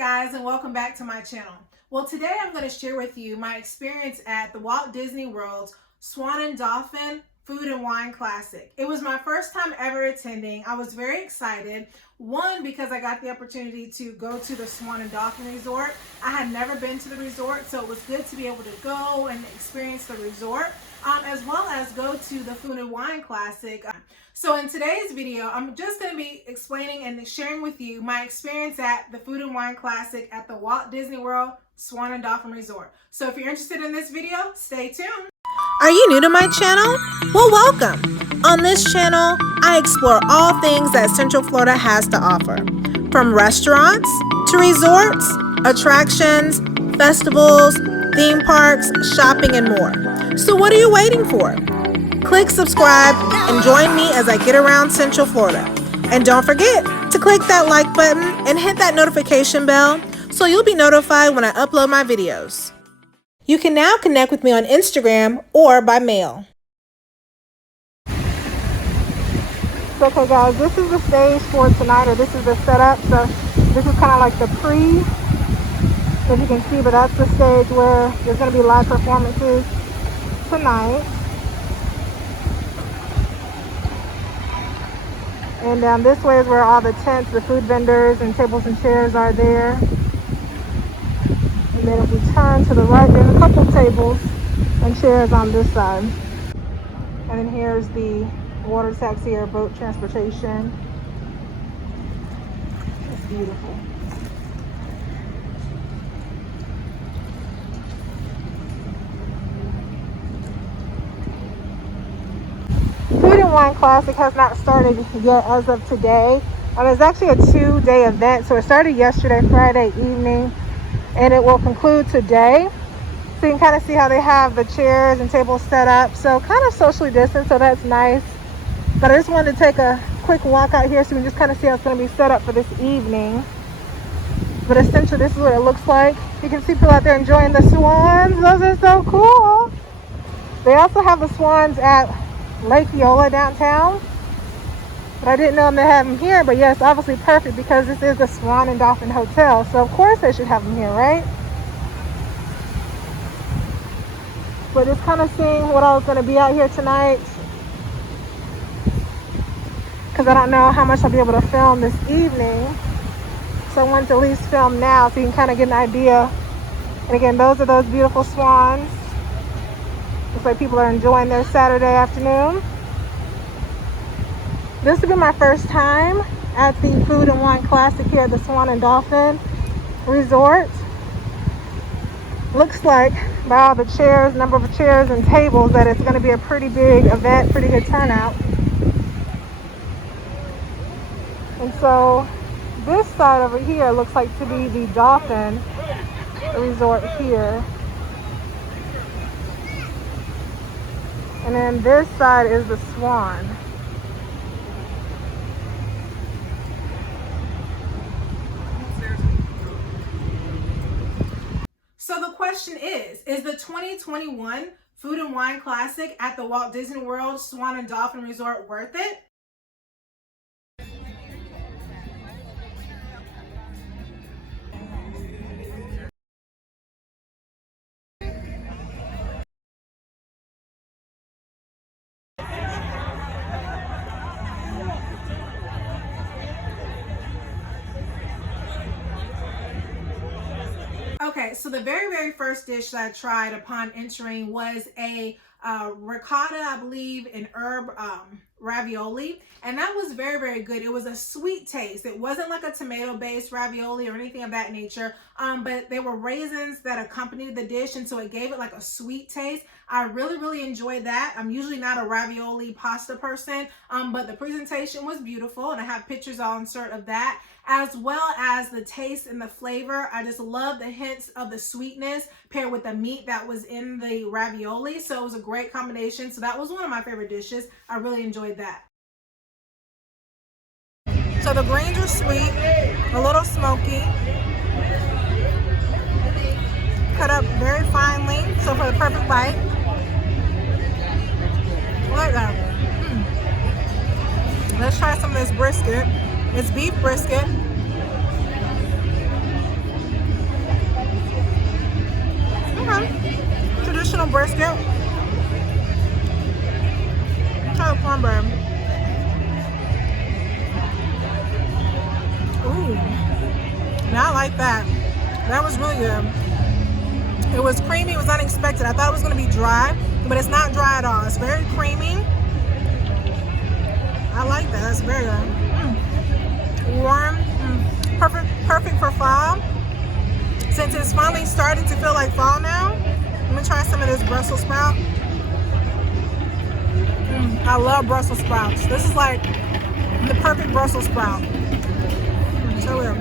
guys, and welcome back to my channel. Well, today I'm going to share with you my experience at the Walt Disney World's Swan Dolphin Food and Wine Classic. It was my first time ever attending. I was very excited. One, because I got the opportunity to go to the Swan Dolphin Resort. I had never been to the resort, so it was good to be able to go and experience the resort, as well as go to the Food and Wine Classic. So in today's video, I'm just going to be explaining and sharing with you my experience at the Food and Wine Classic at the Walt Disney World Swan Dolphin Resort. So if you're interested in this video, stay tuned. Are you new to my channel? Well, welcome. On this channel, I explore all things that Central Florida has to offer, from restaurants to resorts, attractions, festivals, theme parks, shopping, and more. So what are you waiting for? Click subscribe and join me as I get around Central Florida. And don't forget to click that like button and hit that notification bell so you'll be notified when I upload my videos. You can now connect with me on Instagram or by mail. Okay guys, this is the stage for tonight, or this is the setup. So this is kind of like the pre, as you can see, but that's the stage where there's going to be live performances tonight. And down this way is where all the tents, the food vendors, and tables and chairs are there. And then if we turn to the right, there's a couple tables and chairs on this side. And then here's the water taxi or boat transportation. It's beautiful. Food and Wine Classic has not started yet as of today. It's actually a 2-day event, so it started yesterday, Friday evening, and it will conclude today. So you can kind of see how they have the chairs and tables set up, so kind of socially distanced, so that's nice. But I just wanted to take a quick walk out here so we can just kind of see how it's going to be set up for this evening. But essentially this is what it looks like. You can see people out there enjoying the swans. Those are so cool. They also have the swans at Lake Eola downtown, but I didn't know they have them here. But yes, obviously perfect because this is the Swan and Dolphin Hotel, so of course they should have them here, right? But just kind of seeing what I was going to be out here tonight, because I don't know how much I'll be able to film this evening, so I wanted to at least film now so you can kind of get an idea. And again, those are those beautiful swans. Looks like people are enjoying their Saturday afternoon. This will be my first time at the Food and Wine Classic here at the Swan and Dolphin Resort. Looks like by all the chairs, number of chairs and tables, that it's going to be a pretty big event, pretty good turnout. And so this side over here looks like to be the Dolphin Resort here. And then this side is the Swan. So the question is the 2021 Food and Wine Classic at the Walt Disney World Swan and Dolphin Resort worth it? Okay, so the very first dish that I tried upon entering was a ricotta, I believe, and herb ravioli, and that was very good. It was a sweet taste. It wasn't like a tomato-based ravioli or anything of that nature, but there were raisins that accompanied the dish, and so it gave it like a sweet taste. I really enjoyed that. I'm usually not a ravioli pasta person, but the presentation was beautiful, and I have pictures I'll insert of that, as well as the taste and the flavor. I just love the hints of the sweetness paired with the meat that was in the ravioli, so it was a great combination. So that was one of my favorite dishes. I really enjoyed that. So the greens are sweet, a little smoky, cut up very finely, so for the perfect bite. Like that. Let's try some of this brisket. It's beef brisket. like that. That was really good. It was creamy. It was unexpected. I thought it was going to be dry, but it's not dry at all. It's very creamy. I like that. It's very good. Warm. Perfect for fall. Since it's finally starting to feel like fall now, I'm going to try some of this Brussels sprout. I love Brussels sprouts. This is like the perfect Brussels sprout. So weird.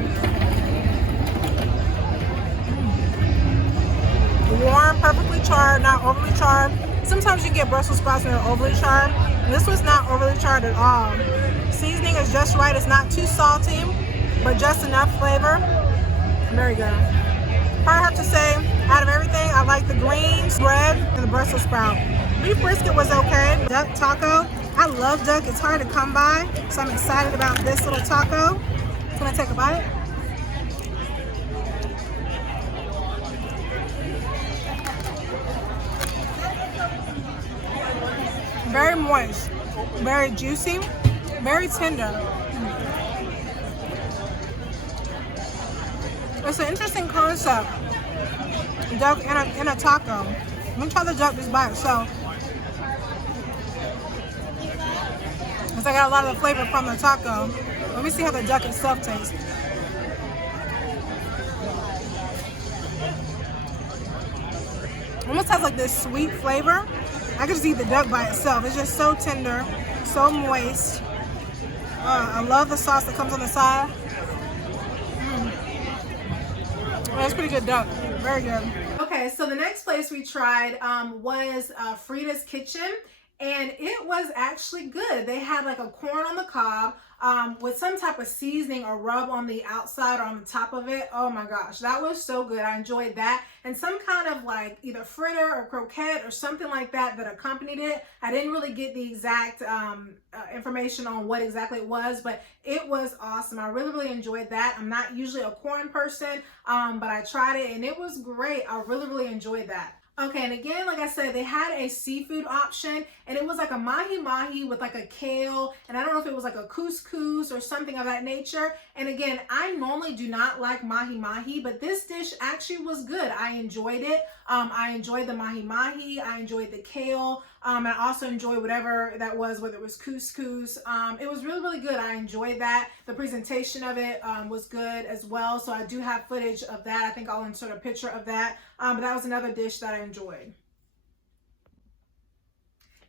Warm, perfectly charred, not overly charred. Sometimes you get Brussels sprouts that are overly charred. This was not overly charred at all. Seasoning is just right. It's not too salty, but just enough flavor. Very good. I have to say, out of everything, I like the greens, bread, and the Brussels sprout. Beef brisket was okay. Duck taco. I love duck. It's hard to come by, so I'm excited about this little taco. Can I take a bite? Very moist, very juicy, very tender. It's an interesting concept. Duck in a taco. Let me try the duck just by itself. Because I got a lot of the flavor from the taco. Let me see how the duck itself tastes. Almost has like this sweet flavor. I could just eat the duck by itself. It's just so tender, so moist. I love the sauce that comes on the side. That's pretty good duck. Very good. Okay, so the next place we tried was Frida's Kitchen, and it was actually good. They had like a corn on the cob with some type of seasoning or rub on the outside or on the top of it. Oh my gosh, that was so good. I enjoyed that. And some kind of like either fritter or croquette or something like that that accompanied it. I didn't really get the exact information on what exactly it was, but it was awesome. I really enjoyed that. I'm not usually a corn person, but I tried it and it was great. I really enjoyed that. Okay, and again, like I said, they had a seafood option, and it was like a mahi-mahi with like a kale, and I don't know if it was like a couscous or something of that nature. And again, I normally do not like mahi-mahi, but this dish actually was good. I enjoyed it. I enjoyed the mahi-mahi. I enjoyed the kale. I also enjoyed whatever that was, whether it was couscous. It was really good. I enjoyed that. The presentation of it was good as well. So I do have footage of that. I think I'll insert a picture of that. But that was another dish that I enjoyed.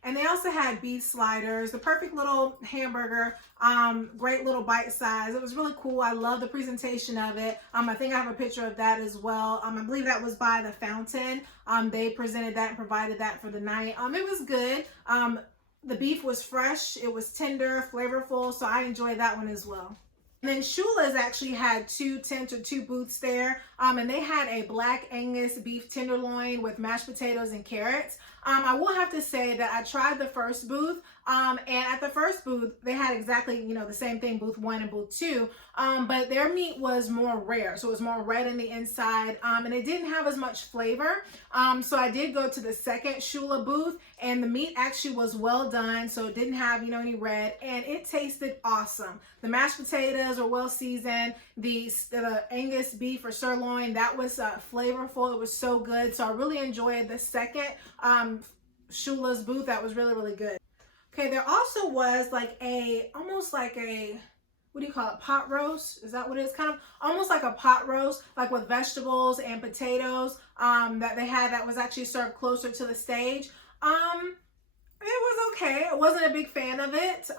And they also had beef sliders, the perfect little hamburger, great little bite size. It was really cool. I love the presentation of it. I think I have a picture of that as well. I believe that was by the Fountain. They presented that and provided that for the night. It was good. The beef was fresh. It was tender, flavorful. So I enjoyed that one as well. And then Shula's actually had two booths there, and they had a Black Angus beef tenderloin with mashed potatoes and carrots. I will have to say that I tried the first booth, and at the first booth, they had exactly, the same thing, booth 1 and booth 2, but their meat was more rare, so it was more red in the inside, and it didn't have as much flavor, so I did go to the second Shula booth, and the meat actually was well done, so it didn't have, any red, and it tasted awesome. The mashed potatoes are well seasoned, the Angus beef or sirloin, that was flavorful, it was so good, so I really enjoyed the second Shula's booth. That was really good. Okay, there also was like almost like a, what do you call it, pot roast? Is that what it is? Kind of almost like a pot roast, like with vegetables and potatoes that they had that was actually served closer to the stage. It was okay. I wasn't a big fan of it,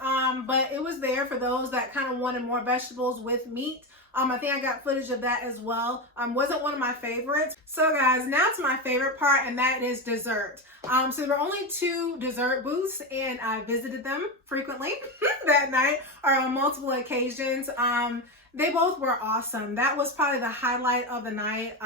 but it was there for those that kind of wanted more vegetables with meat. I think I got footage of that as well. Wasn't one of my favorites. So guys, now to my favorite part, and that is dessert. So there were only 2 dessert booths, and I visited them frequently that night or on multiple occasions. They both were awesome. That was probably the highlight of the night.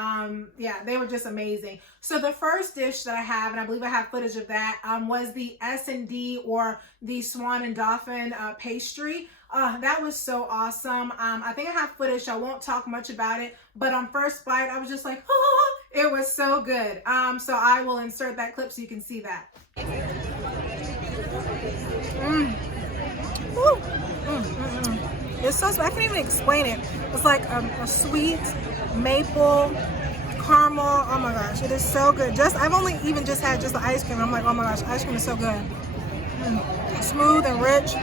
Yeah, they were just amazing. So the first dish that I have, and I believe I have footage of that, was the S&D or the Swan and Dolphin pastry. That was so awesome. I think I have footage. I won't talk much about it, but on first bite, I was just like, oh, it was so good. So I will insert that clip so you can see that. It's so, I can't even explain it. It's like a sweet, maple, caramel. Oh my gosh, it is so good. I've only even just had just the ice cream. I'm like, oh my gosh, ice cream is so good. Smooth and rich.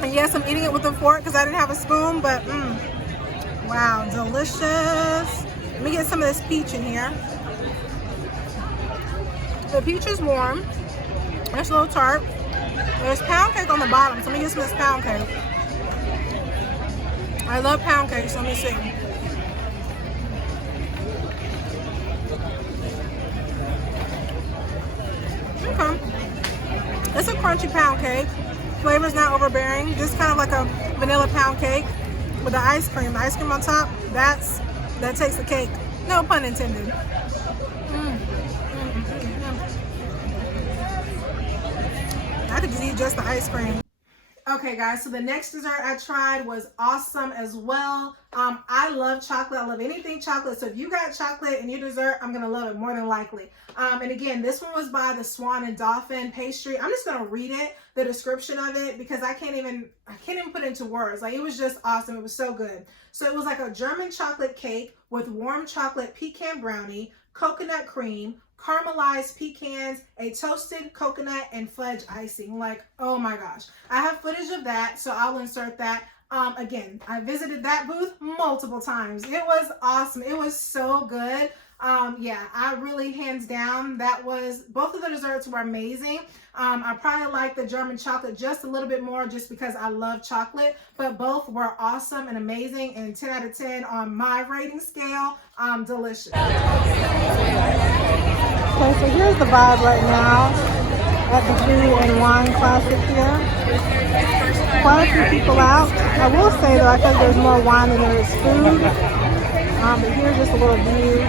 And yes, I'm eating it with a fork because I didn't have a spoon, but wow, delicious. Let me get some of this peach in here. The peach is warm. It's a little tart. There's pound cake on the bottom, so let me get some of this pound cake. I love pound cake, so let me see. Okay. It's a crunchy pound cake. Flavor's not overbearing, just kind of like a vanilla pound cake with the ice cream. The ice cream on top, that takes the cake. No pun intended. I could just eat just the ice cream. Okay guys, so the next dessert I tried was awesome as well. I love chocolate. I love anything chocolate. So if you got chocolate in your dessert, I'm going to love it more than likely. And again, this one was by the Swan and Dolphin pastry. I'm just going to read it, the description of it, because I can't even put it into words. Like, it was just awesome. It was so good. So it was like a German chocolate cake with warm chocolate pecan brownie, coconut cream, caramelized pecans, a toasted coconut, and fudge icing. Like, oh my gosh. I have footage of that, so I'll insert that. Again, I visited that booth multiple times. It was awesome. It was so good. Yeah, I really, hands down, both of the desserts were amazing. I probably like the German chocolate just a little bit more just because I love chocolate, but both were awesome and amazing, and 10 out of 10 on my rating scale. Delicious. Okay, so here's the vibe right now at the Food and Wine Classic here. Quite a few people out. I will say though, I think there's more wine than there is food. But here's just a little view.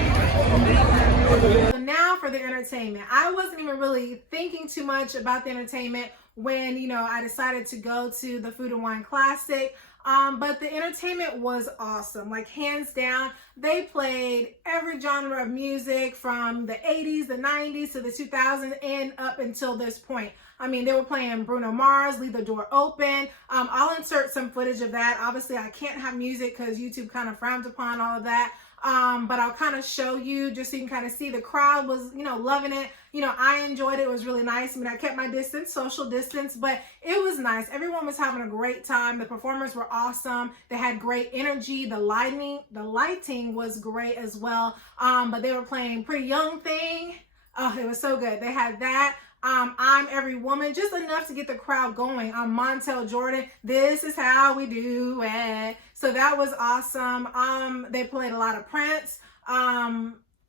So now for the entertainment. I wasn't even really thinking too much about the entertainment when, I decided to go to the Food and Wine Classic. But the entertainment was awesome. Like, hands down, they played every genre of music from the 80s, the 90s to the 2000s and up until this point. I mean, they were playing Bruno Mars, Leave the Door Open. I'll insert some footage of that. Obviously, I can't have music because YouTube kind of frowns upon all of that. But I'll kind of show you just so you can kind of see the crowd was, loving it. I enjoyed it. It was really nice. I mean, I kept my distance, social distance, but it was nice. Everyone was having a great time. The performers were awesome. They had great energy. The lighting was great as well. But they were playing Pretty Young Thing. Oh, it was so good. They had that. I'm Every Woman, just enough to get the crowd going. Montel Jordan, This Is How We Do It. So that was awesome. They played a lot of Prince,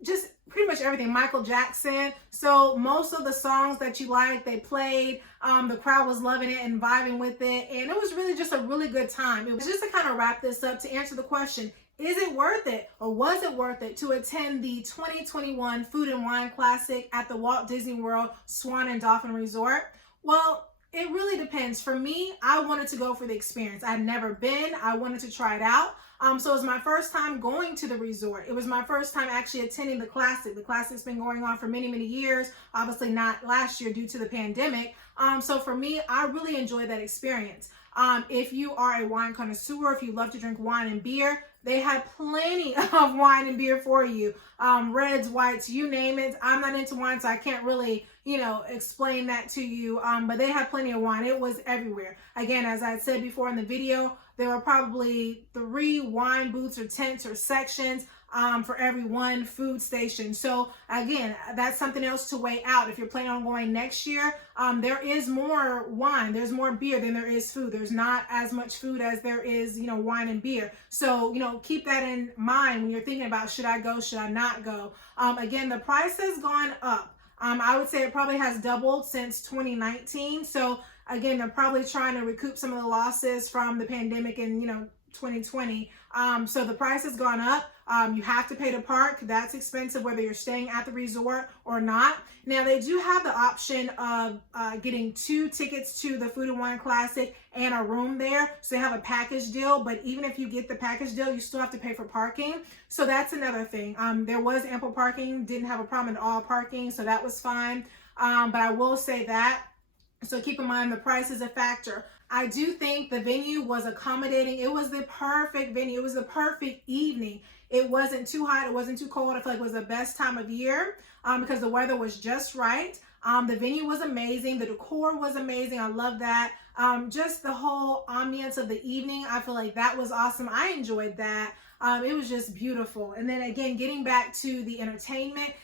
just pretty much everything. Michael Jackson. So most of the songs that you like, they played. The crowd was loving it and vibing with it. And it was really just a really good time. It was just to kind of wrap this up, to answer the question, is it worth it, or was it worth it to attend the 2021 Food and Wine Classic at the Walt Disney World Swan and Dolphin Resort? Well, it really depends. For me, I wanted to go for the experience. I'd never been. I wanted to try it out. So it was my first time going to the resort. It was my first time actually attending the Classic. The Classic's been going on for many, many years. Obviously not last year due to the pandemic. So for me, I really enjoyed that experience. If you are a wine connoisseur, if you love to drink wine and beer, they had plenty of wine and beer for you. Reds, whites, you name it. I'm not into wine, so I can't really, explain that to you. But they had plenty of wine. It was everywhere. Again, as I said before in the video, there were probably 3 wine booths or tents or sections for every one food station. So again, that's something else to weigh out. If you're planning on going next year, there is more wine, there's more beer than there is food. There's not as much food as there is, wine and beer. So, keep that in mind when you're thinking about, should I go, should I not go? Again, the price has gone up. I would say it probably has doubled since 2019. So again, they're probably trying to recoup some of the losses from the pandemic in, 2020. So the price has gone up. You have to pay to park. That's expensive whether you're staying at the resort or not. Now they do have the option of getting 2 tickets to the Food and Wine Classic and a room there. So they have a package deal, but even if you get the package deal, you still have to pay for parking. So that's another thing. There was ample parking, didn't have a problem at all parking, so that was fine. But I will say that. So keep in mind the price is a factor. I do think the venue was accommodating. It was the perfect venue. It was the perfect evening. It wasn't too hot. It wasn't too cold. I feel like it was the best time of year because the weather was just right. The venue was amazing. The decor was amazing. I love that. Just the whole ambience of the evening, I feel like that was awesome. I enjoyed that. It was just beautiful. And then again, getting back to the entertainment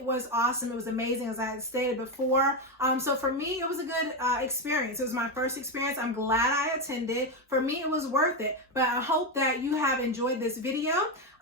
was awesome. It was amazing, as I had stated before. So for me, it was a good experience. It was my first experience. I'm glad I attended. For me, it was worth it. But I hope that you have enjoyed this video.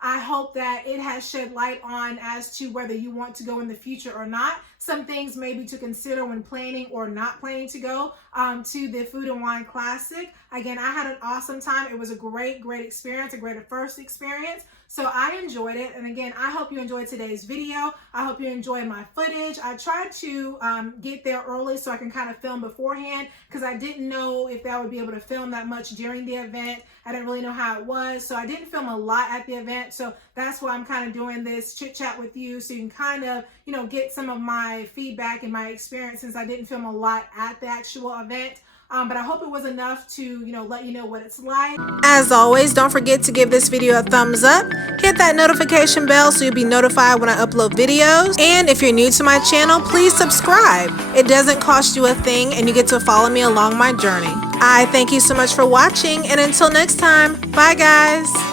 I hope that it has shed light on as to whether you want to go in the future or not. Some things maybe to consider when planning or not planning to go to the Food and Wine Classic. Again, I had an awesome time. It was a great experience, a great first experience. So I enjoyed it. And again, I hope you enjoyed today's video. I hope you enjoyed my footage. I tried to get there early so I can kind of film beforehand because I didn't know if I would be able to film that much during the event. I didn't really know how it was. So I didn't film a lot at the event. So that's why I'm kind of doing this chit chat with you so you can kind of, get some of my feedback and my experience since I didn't film a lot at the actual event. But I hope it was enough to, let you know what it's like. As always, don't forget to give this video a thumbs up. Hit that notification bell so you'll be notified when I upload videos. And if you're new to my channel, please subscribe. It doesn't cost you a thing and you get to follow me along my journey. I thank you so much for watching, and until next time, bye guys.